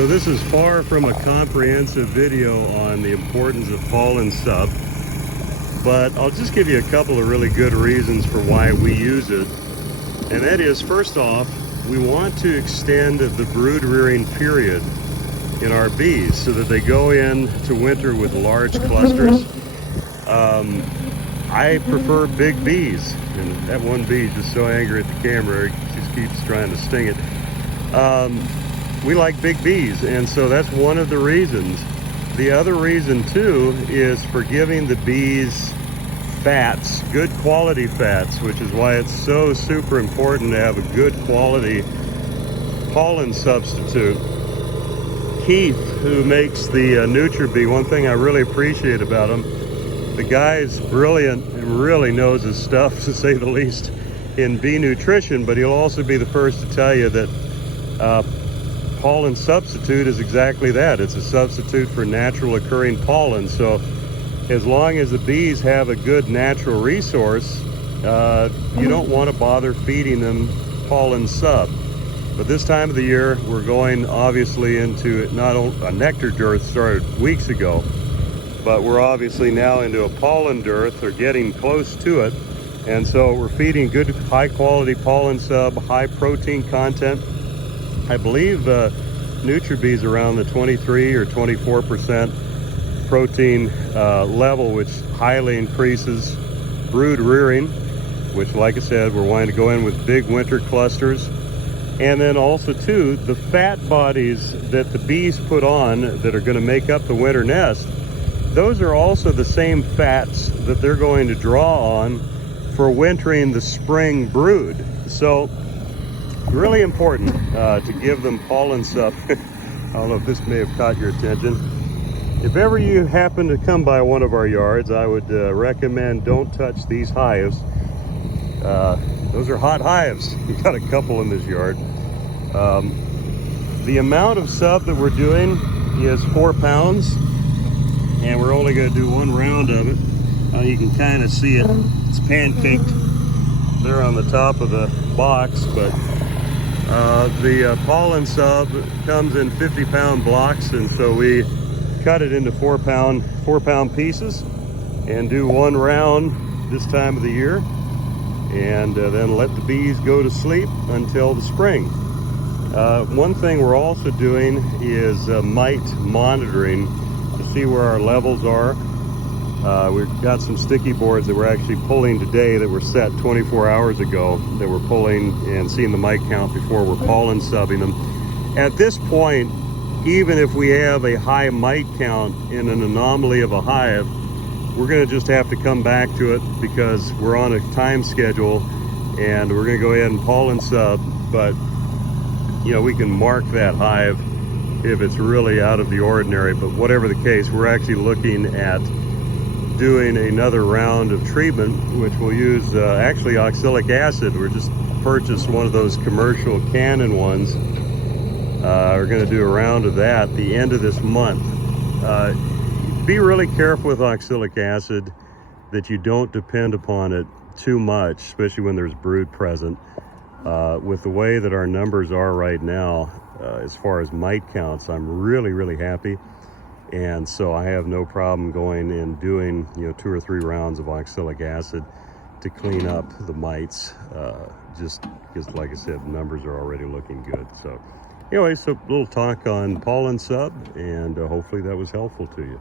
So this is far from a comprehensive video on the importance of Pollen Sub, but I'll just give you a couple of really good reasons for why we use it. And that is, first off, we want to extend the brood rearing period in our bees so that they go into winter with large clusters. I prefer big bees, and that one bee is just so angry at the camera, she just keeps trying to sting it. We like big bees, and so that's one of the reasons. The other reason too is for giving the bees fats, good quality fats, which is why it's so super important to have a good quality pollen substitute. Keith, who makes the NutriBee, one thing I really appreciate about him, the guy is brilliant and really knows his stuff, to say the least, in bee nutrition, but he'll also be the first to tell you that pollen substitute is exactly that. It's a substitute for natural occurring pollen. So as long as the bees have a good natural resource, you don't want to bother feeding them Pollen Sub. But this time of the year, we're going obviously into not only a nectar dearth started weeks ago, but we're obviously now into a pollen dearth, or getting close to it. And so we're feeding good, high quality Pollen Sub, high protein content. I believe NutriBee is around the 23 or 24% protein level, which highly increases brood rearing, which, like I said, we're wanting to go in with big winter clusters. And then also too, the fat bodies that the bees put on that are going to make up the winter nest, those are also the same fats that they're going to draw on for wintering the spring brood. So really important to give them Pollen Sub. I don't know if this may have caught your attention. If ever you happen to come by one of our yards, I would recommend don't touch these hives. Those are hot hives. We've got a couple in this yard. The amount of sub that we're doing is 4 pounds, and we're only going to do one round of it. You can kind of see it. It's pancaked there on the top of the box, but the Pollen Sub comes in 50-pound blocks, and so we cut it into 4-pound pieces and do one round this time of the year, and then let the bees go to sleep until the spring. One thing we're also doing is mite monitoring to see where our levels are. We've got some sticky boards that we're actually pulling today that were set 24 hours ago, that we're pulling and seeing the mite count before we're pollen subbing them. At this point, even if we have a high mite count in an anomaly of a hive, we're going to just have to come back to it because we're on a time schedule, and we're going to go ahead and pollen sub. But you know, we can mark that hive if it's really out of the ordinary. But whatever the case, we're actually looking at doing another round of treatment, which will use actually oxalic acid. We're just purchased one of those commercial Canon ones. We're going to do a round of that the end of this month. Be really careful with oxalic acid that you don't depend upon it too much, especially when there's brood present. With the way that our numbers are right now, as far as mite counts, I'm really happy. And so I have no problem going and doing, 2 or 3 rounds of oxalic acid to clean up the mites, just because, like I said, the numbers are already looking good. So anyway, so a little talk on Pollen Sub, and hopefully that was helpful to you.